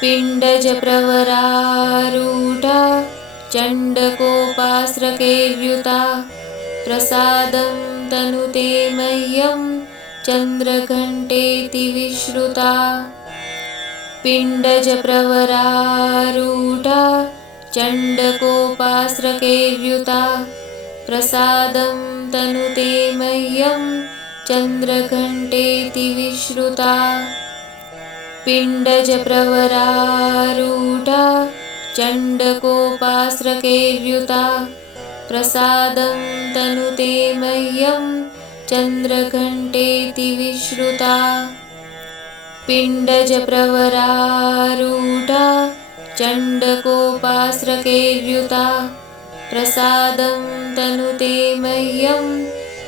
पिण्डजप्रवरारूढा चण्डकोपास्रकेर्युता प्रसादं तनुते मह्यं चन्द्रघण्टेति विश्रुता। पिण्डजप्रवरारूढा चण्डकोपास्रकेर्युता प्रसादं तनुते मह्यं चन्द्रघण्टेति विश्रुता। पिण्डजप्रवरारूढा चण्डकोपास्रकेर्युता प्रसादं तनुते मह्यं चन्द्रघण्टेति विश्रुता। पिण्डजप्रवरारूढा चण्डकोपास्रकेर्युता प्रसादं तनुते मह्यं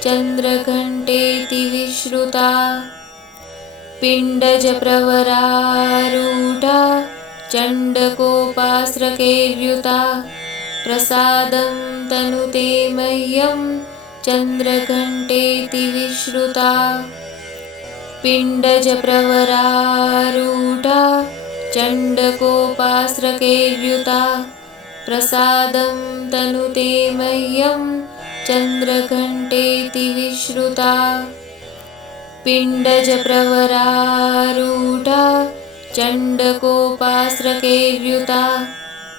चन्द्रघण्टेति विश्रुता। पिण्डजप्रवरारूढा चण्डकोपास्रकेर्युता प्रसादं तनुते मह्यं चन्द्रघण्टेति विश्रुता। पिण्डजप्रवरारूढा चण्डकोपास्रकेर्युता प्रसादं तनुते मह्यं चन्द्रघण्टेति विश्रुता। पिण्डजप्रवरारूढा चण्डकोपास्रकेर्युता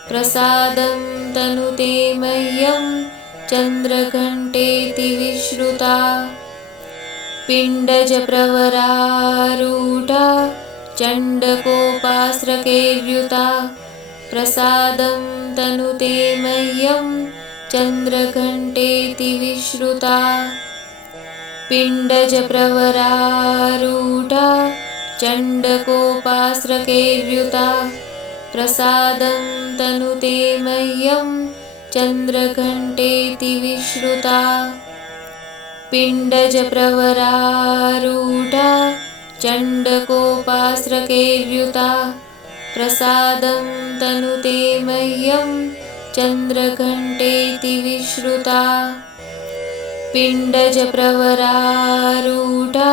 प्रसादं तनुते मह्यं चन्द्रघण्टेति विश्रुता। पिण्डजप्रवरारूढा चण्डकोपास्रकेर्युता प्रसादं तनुते मह्यं चन्द्रघण्टेति विश्रुता। पिण्डजप्रवरारूढा चण्डकोपास्रकेर्युता प्रसादं तनुते मह्यं चन्द्रघण्टेति विश्रुता। पिण्डजप्रवरारूढा चण्डकोपास्रकेर्युता प्रसादं तनुते मह्यं चन्द्रघण्टेति विश्रुता। पिण्डजप्रवरारूढा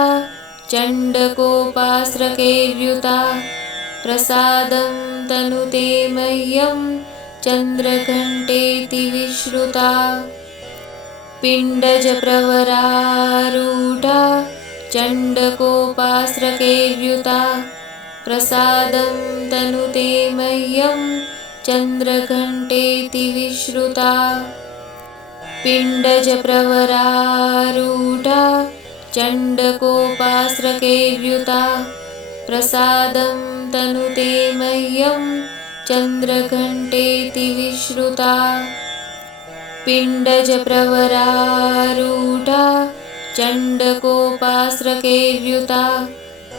चण्डकोपास्रकेर्युता प्रसादं तनुते मह्यं चन्द्रघण्टेति विश्रुता। पिण्डजप्रवरारूढा चण्डकोपास्रकेर्युता प्रसादं तनुते मह्यं चन्द्रघण्टेति विश्रुता। पिण्डजप्रवरारूढा चण्डकोपास्रकेर्युता प्रसादं तनुते मह्यं चन्द्रघण्टेति विश्रुता। पिण्डजप्रवरारूढा चण्डकोपास्रकेर्युता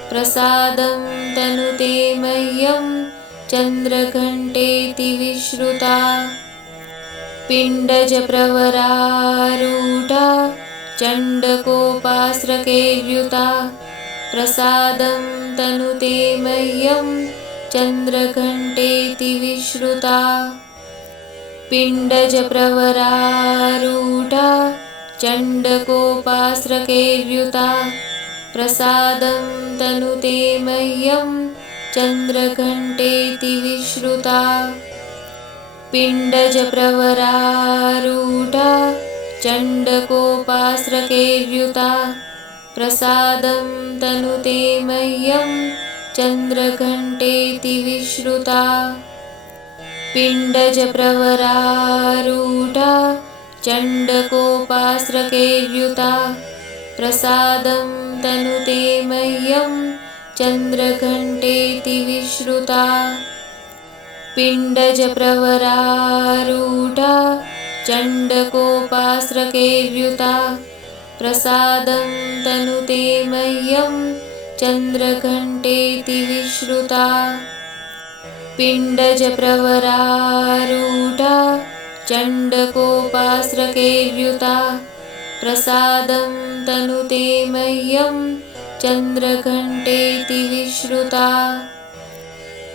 प्रसादं तनुते मह्यं चन्द्रघण्टेति विश्रुता। पिण्डजप्रवरारूढा चण्डकोपास्रकेर्युता प्रसादं तनुते मह्यं चन्द्रघण्टेति विश्रुता। पिण्डजप्रवरारूढा चण्डकोपास्रकेर्युता प्रसादं तनुते मह्यं चन्द्रघण्टेति विश्रुता। पिण्डजप्रवरारूढा चण्डकोपास्रकेर्युता प्रसादं तनुते मह्यं चन्द्रघण्टेति विश्रुता। पिण्डजप्रवरारूढा चण्डकोपास्रकेर्युता प्रसादं तनुते मह्यं चन्द्रघण्टेति विश्रुता। पिण्डजप्रवरारूढा चण्डकोपास्रकेर्युता प्रसादं तनुते मह्यं चन्द्रघण्टेति विश्रुता। पिण्डजप्रवरारूढा चण्डकोपास्रकेर्युता प्रसादं तनुते मह्यं चन्द्रघण्टेति विश्रुता।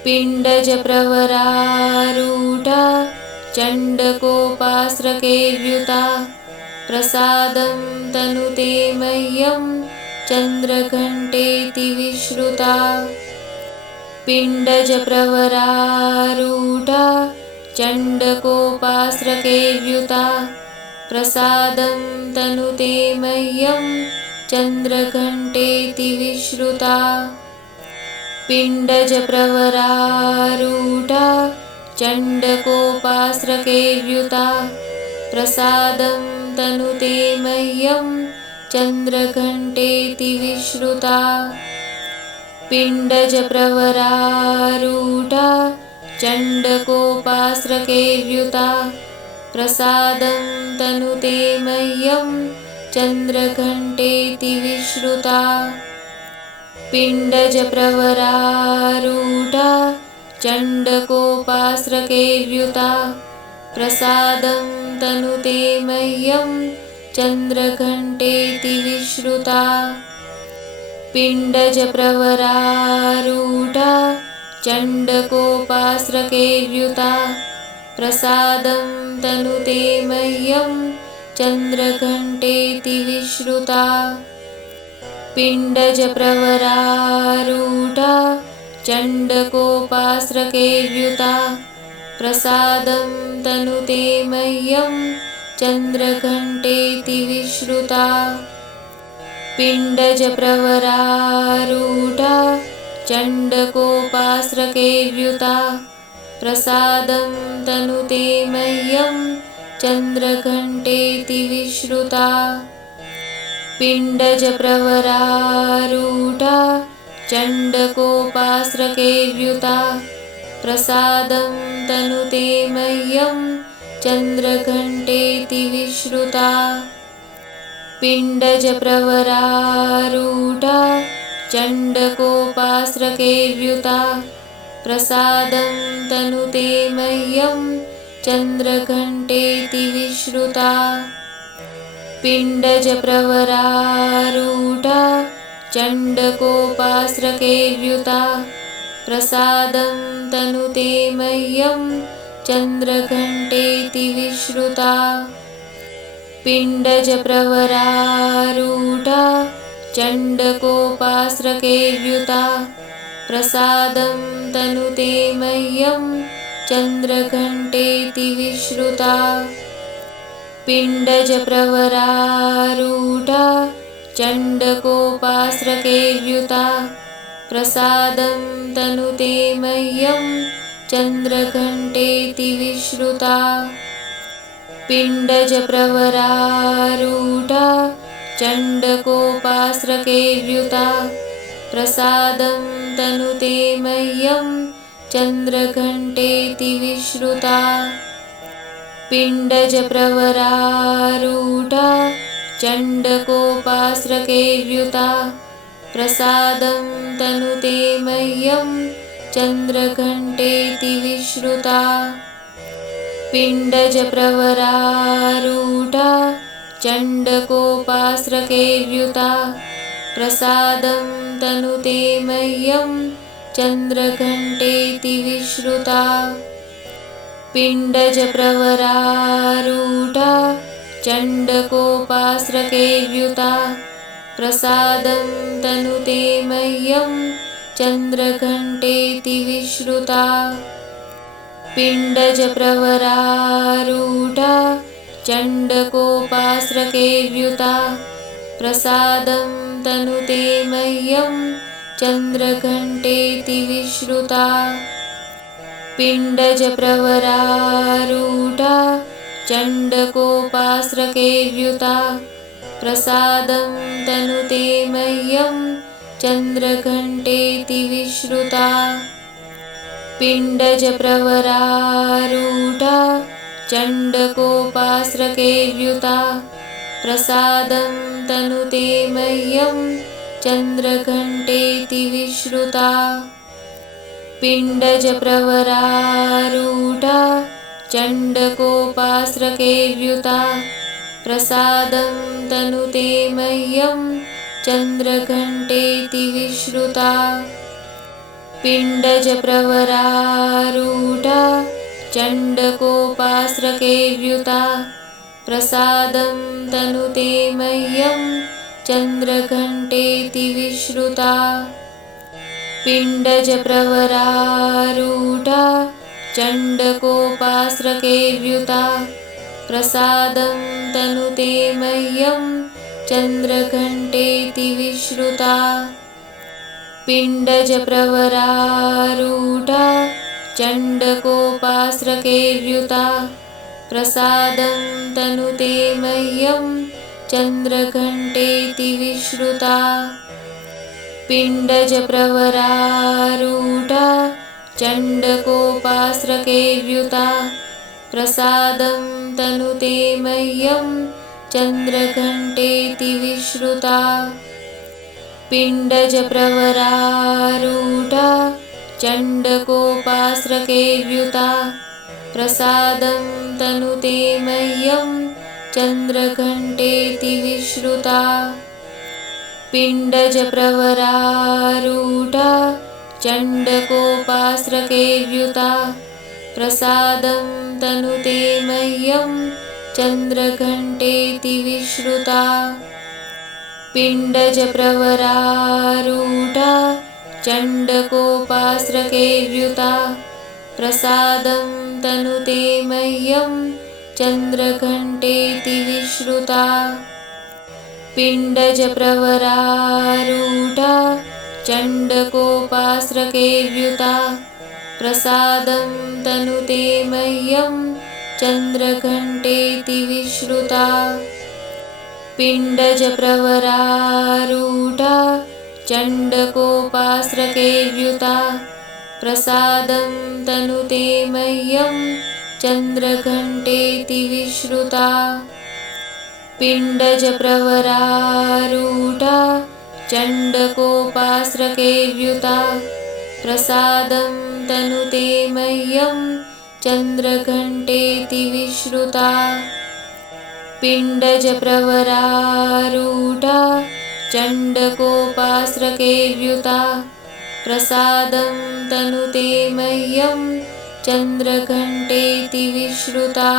पिण्डजप्रवरारूढा चण्डकोपास्रकेर्युता प्रसादं तनुते मह्यं चन्द्रघण्टेति विश्रुता। पिण्डजप्रवरारूढा चण्डकोपास्रकेर्युता प्रसादं तनुते मह्यं चन्द्रघण्टेति विश्रुता पिण्डजप्रवरारूढा चण्डकोपास्रकेर्युता प्रसादं तनुते मह्यं चन्द्रघण्टेति विश्रुता पिण्डजप्रवरारूढा चण्डकोपास्रकेर्युता प्रसादं तनुते मह्यं चन्द्रघण्टेति विश्रुता पिण्डजप्रवरारूढा चण्डकोपास्रकेर्युता प्रसादं तनुते मह्यं चन्द्रघण्टेति विश्रुता पिण्डजप्रवरारूढा चण्डकोपास्रकेर्युता प्रसादं तनुते मह्यं चन्द्रघण्टेति विश्रुता पिण्डजप्रवरारूढा चण्डकोपास्रकेर्युता प्रसादं तनुते मह्यं चन्द्रघण्टेति विश्रुता पिण्डजप्रवरारूढा चण्डकोपास्रकेर्युता प्रसादं तनुते मह्यं चन्द्रघण्टेति विश्रुता पिण्डजप्रवरारूढा चण्डकोपास्रकेर्युता प्रसादं तनुते मह्यं चन्द्रघण्टेति विश्रुता पिण्डजप्रवरारूढा चण्डकोपास्रकेर्युता प्रसादं तनुते मह्यं चन्द्रघण्टेति विश्रुता पिण्डजप्रवरारूढा चण्डकोपास्रकेर्युता प्रसादं तनुते मह्यं चन्द्रघण्टेति विश्रुता पिण्डजप्रवरारूढा चण्डकोपास्रकेर्युता प्रसादं तनुते मह्यं चन्द्रघण्टेति विश्रुता पिण्डजप्रवरारूढा चण्डकोपास्रकेर्युता प्रसादं तनुते मह्यं चन्द्रघण्टेति विश्रुता पिण्डजप्रवरारूढा चण्डकोपास्रकेर्युता प्रसादं तनुते मह्यं चन्द्रघण्टेति विश्रुता पिण्डजप्रवरारूढा चण्डकोपास्रकेर्युता प्रसादं तनुते मह्यं चन्द्रघण्टेति विश्रुता पिण्डजप्रवरारूढा चण्डकोपास्रकेर्युता प्रसादं तनुते मह्यं चन्द्रघण्टेति विश्रुता पिण्डजप्रवरारूढा चण्डकोपास्रकेर्युता प्रसादं तनुते मह्यं चन्द्रघण्टेति विश्रुता पिण्डजप्रवरारूढा चण्डकोपास्रकेर्युता प्रसादं तनुते मह्यं चन्द्रघण्टेति विश्रुता पिण्डजप्रवरारूढा चण्डकोपास्रकेर्युता प्रसादं तनुते मह्यं चन्द्रघण्टेति विश्रुता पिण्डजप्रवरारूढा चण्डकोपास्रकेर्युता प्रसादं तनुते मह्यं चन्द्रघण्टेति विश्रुता पिण्डजप्रवरारूढा चण्डकोपास्रकेर्युता प्रसादं तनुते मह्यं चन्द्रघण्टेति विश्रुता पिण्डजप्रवरारूढा चण्डकोपास्रकेर्युता प्रसादं तनुते मह्यं चन्द्रघण्टेति विश्रुता पिण्डजप्रवरारूढा चण्डकोपास्रकेर्युता प्रसादं तनुते मह्यं चन्द्रघण्टेति विश्रुता पिण्डजप्रवरारूढा चण्डकोपास्रकेर्युता प्रसादं तनुते मह्यं चन्द्रघण्टेति विश्रुता पिण्डजप्रवरारूढा चण्डकोपास्रकेर्युता प्रसादं तनुते मह्यं चन्द्रघण्टेति विश्रुता पिण्डजप्रवरारूढा चण्डकोपास्रकेर्युता प्रसादं तनुते मह्यं चन्द्रघण्टेति विश्रुता पिण्डजप्रवरारूढा चण्डकोपास्रकेर्युता प्रसादं तनुते मह्यं चन्द्रघण्टेति विश्रुता पिण्डजप्रवरारूढा चण्डकोपास्रकेर्युता प्रसादं तनुते मह्यं चन्द्रघण्टेति विश्रुता पिण्डजप्रवरारूढा चण्डकोपास्रकेर्युता प्रसादं तनुते मह्यं चन्द्रघण्टेति विश्रुता पिण्डजप्रवरारूढा चण्डकोपास्रकेर्युता प्रसादं तनुते मह्यं चन्द्रघण्टेति विश्रुता पिण्डजप्रवरारूढा चण्डकोपास्रकेर्युता प्रसादं तनुते मह्यं चन्द्रघण्टेति विश्रुता पिण्डजप्रवरारूढा चण्डकोपास्रकेर्युता प्रसादं तनुते मह्यं चन्द्रघण्टेति विश्रुता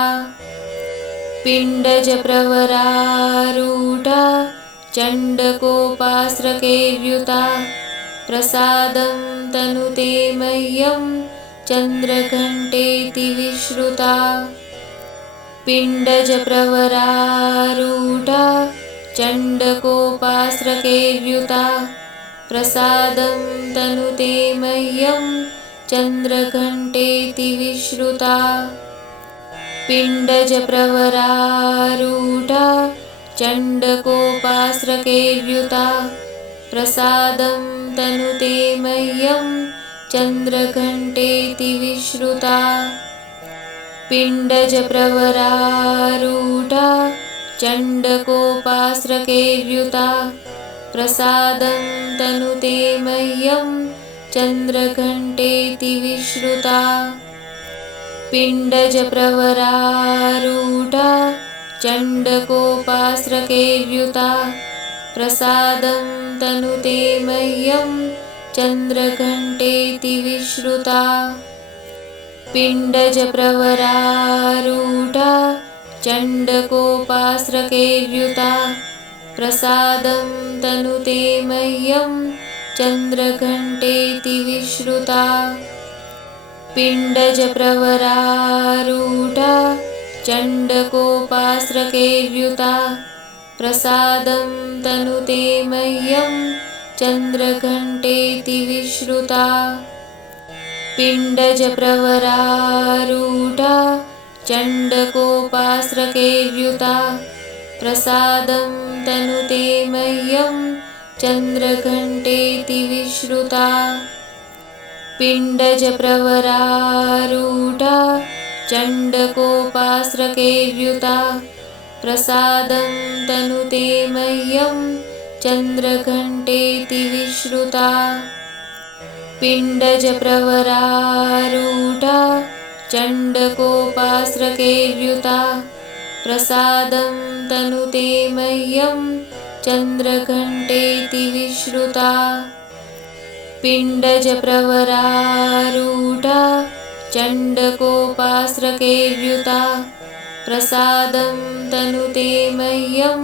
पिण्डजप्रवरारूढा चण्डकोपास्रकेर्युता प्रसादं तनुते मह्यं चन्द्रघण्टेति विश्रुता पिण्डजप्रवरारूढा चण्डकोपास्रकेर्युता प्रसादं तनुते मह्यं चन्द्रघण्टेति विश्रुता पिण्डजप्रवरारूढा चण्डकोपास्रकेर्युता प्रसादं तनुते मह्यं चन्द्रघण्टेति विश्रुता पिण्डजप्रवरारूढा चण्डकोपास्रकेर्युता प्रसादं तनुते मह्यं चन्द्रघण्टेति विश्रुता पिण्डजप्रवरारूढा चण्डकोपास्रकेर्युता प्रसादं तनुते मह्यं चन्द्रघण्टेति विश्रुता पिण्डजप्रवरारूढा चण्डकोपास्रकेर्युता प्रसादं तनुते मह्यं चन्द्रघण्टेति विश्रुता पिण्डजप्रवरारूढा चण्डकोपास्रकेर्युता प्रसादं तनुते मह्यं चन्द्रघण्टेति विश्रुता पिण्डजप्रवरारूढा चण्डकोपास्रकेर्युता प्रसादं तनुते मह्यं चन्द्रघण्टेति विश्रुता पिण्डजप्रवरारूढा चण्डकोपास्रकेर्युता प्रसादं तनुते मह्यं चन्द्रघण्टेति विश्रुता पिण्डजप्रवरारूढा चण्डकोपास्रकेर्युता प्रसादं तनुते मह्यं चन्द्रघण्टेति विश्रुता पिण्डजप्रवरारूढा चण्डकोपास्रकेर्युता प्रसादं तनुते मह्यं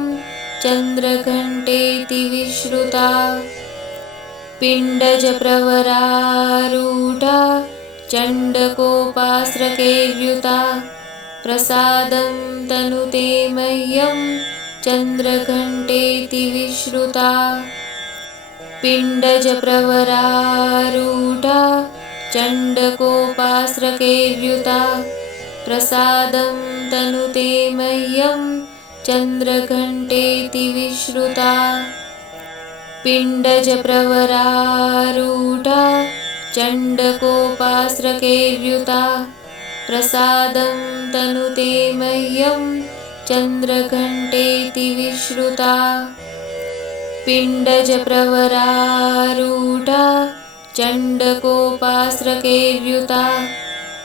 चन्द्रघण्टेति विश्रुता पिण्डजप्रवरारूढा चण्डकोपास्रकेर्युता प्रसादं तनुते मह्यं चन्द्रघण्टेति विश्रुता पिण्डजप्रवरारूढा चण्डकोपास्रकेर्युता प्रसादं तनुते मह्यं चन्द्रघण्टेति विश्रुता पिण्डजप्रवरारूढा चण्डकोपास्रकेर्युता प्रसादं तनुते मह्यं चन्द्रघण्टेति विश्रुता पिण्डजप्रवरारूढा चण्डकोपास्रकेर्युता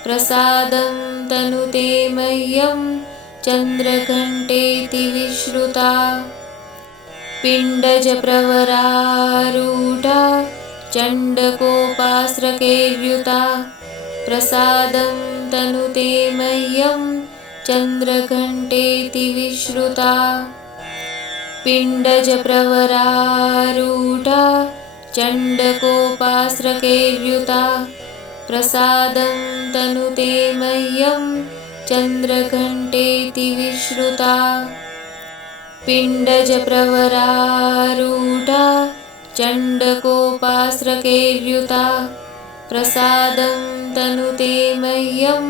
प्रसादं तनुते मह्यं चन्द्रघण्टेति विश्रुता पिण्डजप्रवरारूढा चण्डकोपास्रकेर्युता प्रसादं तनुते मह्यं चन्द्रघण्टेति विश्रुता पिण्डजप्रवरारूढा चण्डकोपास्रकेर्युता प्रसादं तनुते मह्यं चन्द्रघण्टेति विश्रुता पिण्डजप्रवरारूढा चण्डकोपास्रकेर्युता प्रसादं तनुते मह्यं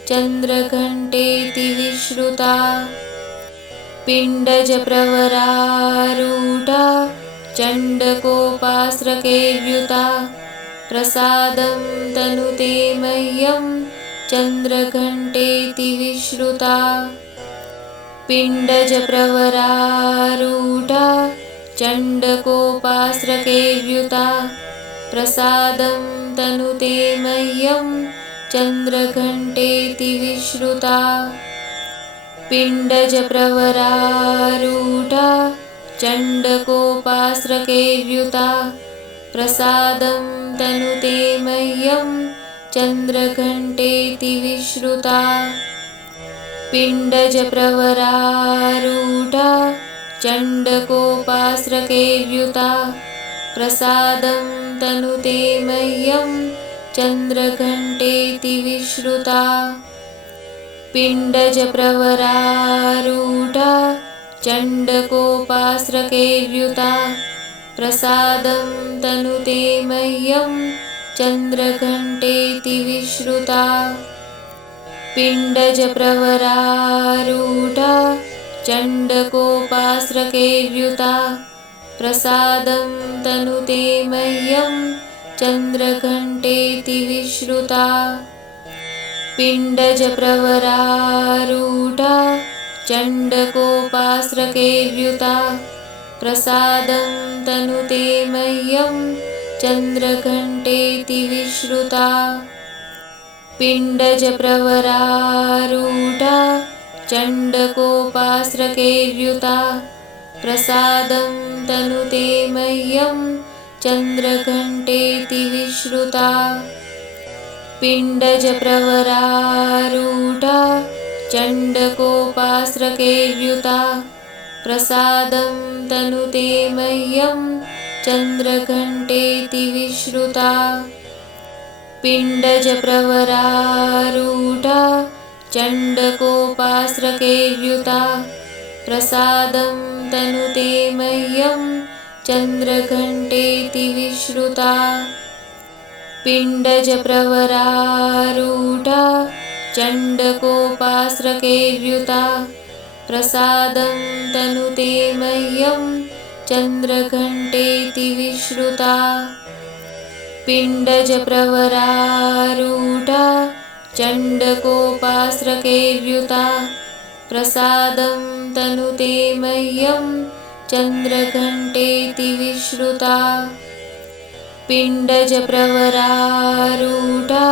चन्द्रघण्टेति विश्रुता पिण्डजप्रवरारूढा चण्डकोपास्रकेर्युता प्रसादं तनुते मह्यं चन्द्रघण्टेति विश्रुता पिण्डजप्रवरारूढा चण्डकोपास्रकेर्युता प्रसादं तनुते मह्यं चन्द्रघण्टेति विश्रुता पिण्डजप्रवरारूढा चण्डकोपास्रकेर्युता प्रसादं तनुते मह्यं चन्द्रघण्टेति विश्रुता पिण्डजप्रवरारूढा चण्डकोपास्रकेर्युता प्रसादं तनुते मह्यं चन्द्रघण्टेति विश्रुता पिण्डजप्रवरारूढा चण्डकोपास्रकेर्युता प्रसादं तनुते मह्यं चन्द्रघण्टेति विश्रुता पिण्डजप्रवरारूढा चण्डकोपास्रकेर्युता प्रसादं तनुते मह्यं चन्द्रघण्टेति विश्रुता पिण्डजप्रवरारूढा चण्डकोपास्रकेर्युता प्रसादं तनुते मह्यं चन्द्रघण्टेति विश्रुता पिण्डजप्रवरारूढा चण्डकोपास्रकेर्युता प्रसादं तनुते मह्यं चन्द्रघण्टेति विश्रुता पिण्डजप्रवरारूढा चण्डकोपास्रकेर्युता प्रसादं तनुते मह्यं चन्द्रघण्टेति विश्रुता पिण्डजप्रवरारूढा चण्डकोपास्रकेर्युता प्रसादं तनुते मह्यं चन्द्रघण्टेति विश्रुता पिण्डजप्रवरारूढा चण्डकोपास्रकेर्युता प्रसादं तनुते मह्यं चन्द्रघण्टेति विश्रुता पिण्डजप्रवरारूढा चण्डकोपास्रकेर्युता प्रसादं तनुते मह्यं चन्द्रघण्टेति विश्रुता पिण्डजप्रवरारूढा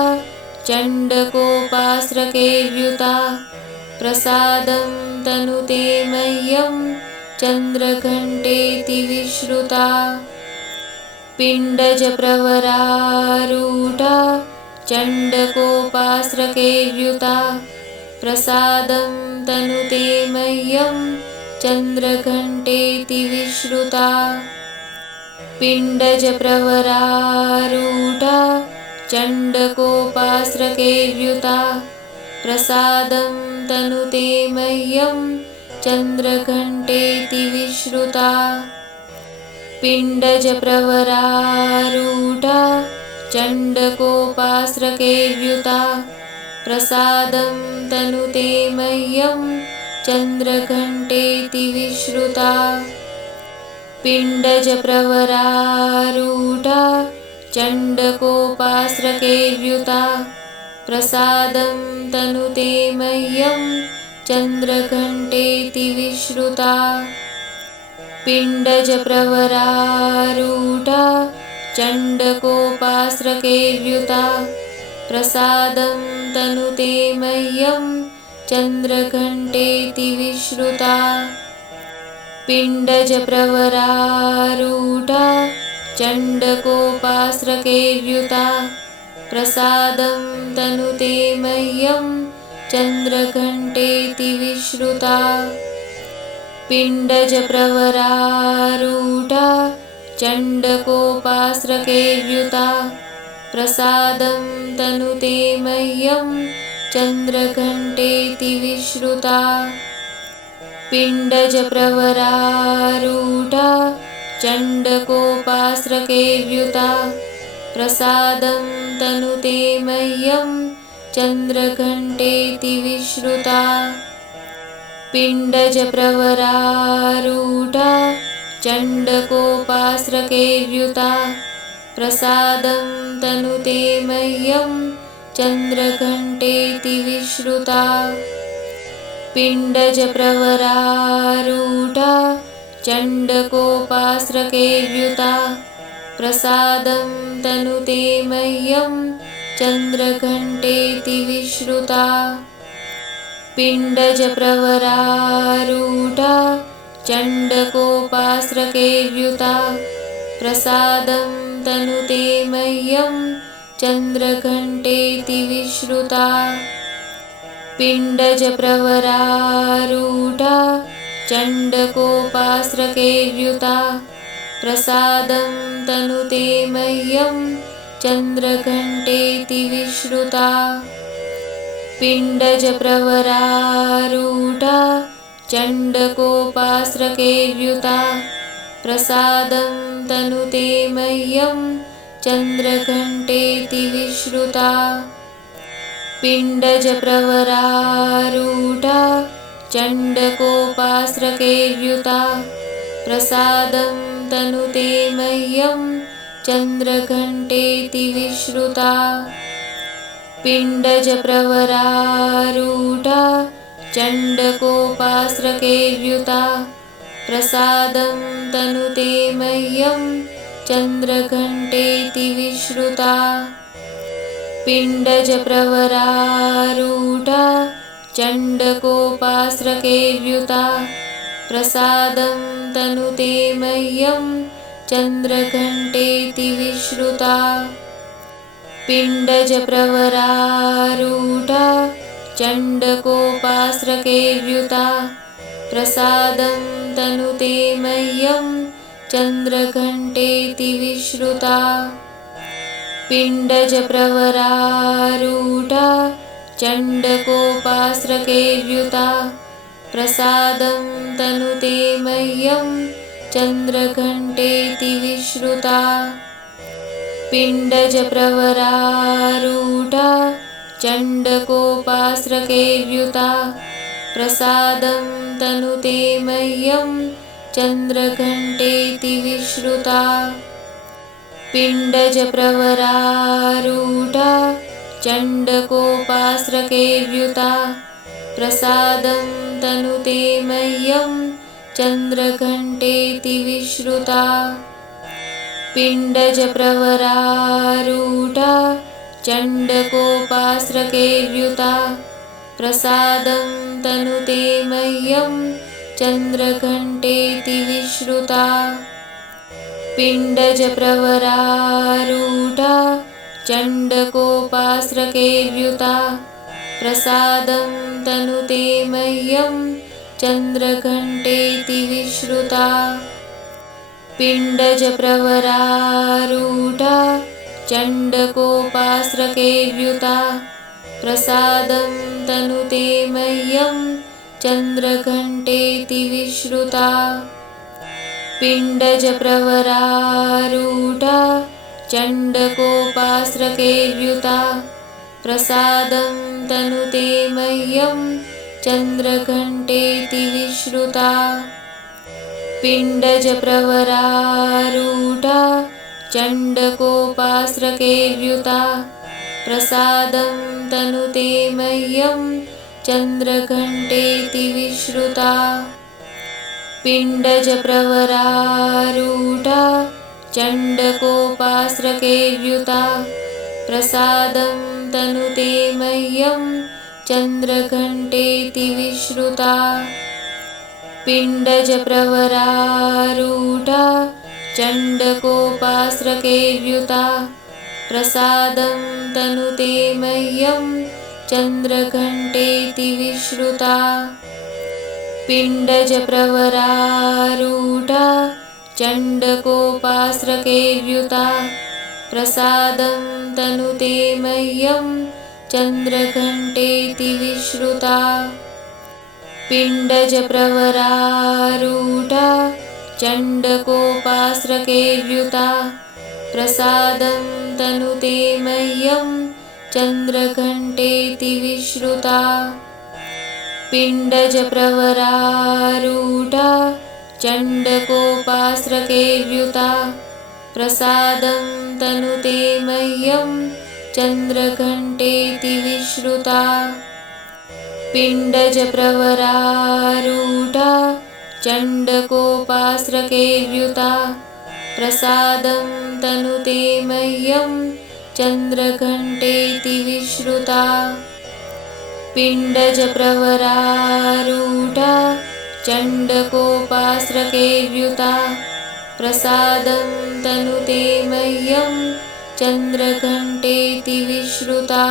चण्डकोपास्रकेर्युता प्रसादं तनुते मह्यं चन्द्रघण्टेति विश्रुता पिण्डजप्रवरारूढा चण्डकोपास्रकेर्युता प्रसादं तनुते मह्यं चन्द्रघण्टेति विश्रुता पिण्डजप्रवरारूढा चण्डकोपास्रकेर्युता प्रसादं तनुते मह्यं चन्द्रघण्टेति विश्रुता पिण्डजप्रवरारूढा चण्डकोपास्रकेर्युता प्रसादं तनुते मह्यं चन्द्रघण्टेति विश्रुता पिण्डजप्रवरारूढा चण्डकोपास्रकेर्युता प्रसादं तनुते मह्यं चन्द्रघण्टेति विश्रुता पिण्डजप्रवरारूढा चण्डकोपास्रकेर्युता प्रसादं तनुते मह्यं चन्द्रघण्टेति विश्रुता पिण्डजप्रवरारूढा चण्डकोपास्रकेर्युता प्रसादं तनुते मह्यं चन्द्रघण्टेति विश्रुता पिण्डजप्रवरारूढा चण्डकोपास्रकेर्युता प्रसादं तनुते मह्यं चन्द्रघण्टेति विश्रुता पिण्डजप्रवरारूढा चण्डकोपास्रकेर्युता प्रसादं तनुते मह्यं चन्द्रघण्टेति विश्रुता पिण्डजप्रवरारूढा चण्डकोपास्रकेर्युता प्रसादं तनुते मह्यं चन्द्रघण्टेति विश्रुता पिण्डजप्रवरारूढा चण्डकोपास्रकेर्युता प्रसादं तनुते मह्यं चन्द्रघण्टेति विश्रुता पिण्डजप्रवरारूढा चण्डकोपास्रकेर्युता प्रसादं तनुते मह्यं चन्द्रघण्टेति विश्रुता पिण्डजप्रवरारूढा चण्डकोपास्रकेर्युता प्रसादं तनुते मह्यं चन्द्रघण्टेति विश्रुता पिण्डजप्रवरारूढा चण्डकोपास्रकेर्युता प्रसादं तनुते मह्यं चन्द्रघण्टेति विश्रुता पिण्डजप्रवरारूढा चण्डकोपास्रकेर्युता प्रसादं तनुते मह्यं चन्द्रघण्टेति विश्रुता पिण्डजप्रवरारूढा चण्डकोपास्रकेर्युता प्रसादं तनुते मह्यं चन्द्रघण्टेति विश्रुता पिण्डजप्रवरारूढा चण्डकोपास्रकेर्युता प्रसादं तनुते मह्यं चन्द्रघण्टेति विश्रुता पिण्डजप्रवरारूढा चण्डकोपास्रकेर्युता प्रसादं तनुते मह्यं चन्द्रघण्टेति विश्रुता पिण्डजप्रवरारूढा चण्डकोपास्रकेर्युता प्रसादं तनुते मह्यं चन्द्रघण्टेति विश्रुता पिण्डजप्रवरारूढा चण्डकोपास्रकेर्युता प्रसादं तनुते मह्यं चन्द्रघण्टेति विश्रुता पिण्डजप्रवरारूढा चण्डकोपास्रकेर्युता प्रसादं तनुते मह्यं चन्द्रघण्टेति विश्रुता पिण्डजप्रवरारूढा चण्डकोपास्रकेर्युता प्रसादं तनुते मह्यं चन्द्रघण्टेति विश्रुता पिण्डजप्रवरारूढा चण्डकोपास्रकेर्युता प्रसादं तनुते मह्यं चन्द्रघण्टेति विश्रुता पिण्डजप्रवरारूढा चण्डकोपास्रकेर्युता प्रसादं तनुते मह्यं चन्द्रघण्टेति विश्रुता पिण्डजप्रवरारूढा चण्डकोपास्रकेर्युता प्रसादं तनुते मह्यं चन्द्रघण्टेति विश्रुता पिण्डजप्रवरारूढा चण्डकोपास्रकेर्युता प्रसादं तनुते मह्यं चन्द्रघण्टेति विश्रुता पिण्डजप्रवरारूढा चण्डकोपास्रकेर्युता प्रसादं तनुते मह्यं चन्द्रघण्टेति विश्रुता पिण्डजप्रवरारूढा चण्डकोपास्रकेर्युता प्रसादं तनुते मह्यं चन्द्रघण्टेति विश्रुता पिण्डजप्रवरारूढा चण्डकोपास्रकेर्युता प्रसादं तनुते मह्यं चन्द्रघण्टेति विश्रुता पिण्डजप्रवरारूढा चण्डकोपास्रकेर्युता प्रसादं तनुते मह्यं चन्द्रघण्टेति विश्रुता पिण्डजप्रवरारूढा चण्डकोपास्रकेर्युता प्रसादं तनुते मह्यं चन्द्रघण्टेति विश्रुता पिण्डजप्रवरारूढा चण्डकोपास्रकेर्युता प्रसादं तनुते मह्यं चन्द्रघण्टेति विश्रुता पिण्डजप्रवरारूढा चण्डकोपास्रकेर्युता प्रसादं तनुते मह्यं चन्द्रघण्टेति विश्रुता